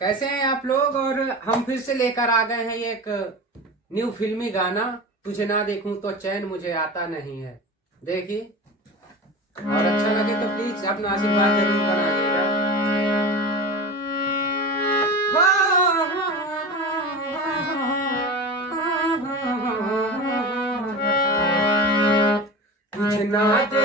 कैसे हैं आप लोग? और हम फिर से लेकर आ गए हैं एक न्यू फिल्मी गाना। तुझे ना देखूँ तो चैन मुझे आता नहीं है। देखिए। और अच्छा लगे तो प्लीज़ अपना आशीर्वाद ज़रूर बनाइएगा। तुझे ना दे